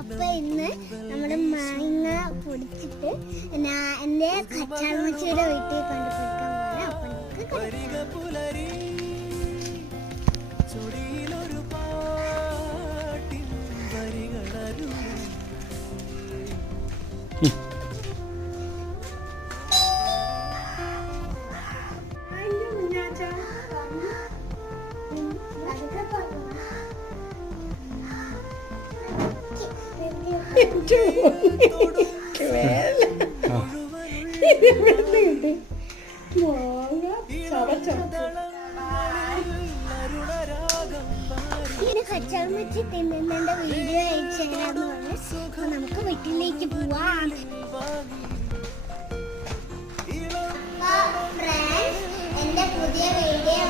അപ്പൊ ഇന്ന് നമ്മള് മാങ്ങ പൊടിച്ചിട്ട് എന്റെ കച്ചാളമ്മച്ചിയുടെ വീട്ടിൽ കൊണ്ട് കൊടുക്കാൻ പോലെ അപ്പൊ കച്ചാളമ്മച്ചി തിന്നുന്നതിന്റെ വീഡിയോ അയച്ചു തരാന്ന് പറഞ്ഞു. നമുക്ക് വീട്ടിലേക്ക് പോവാം. എന്റെ പുതിയ വീഡിയോ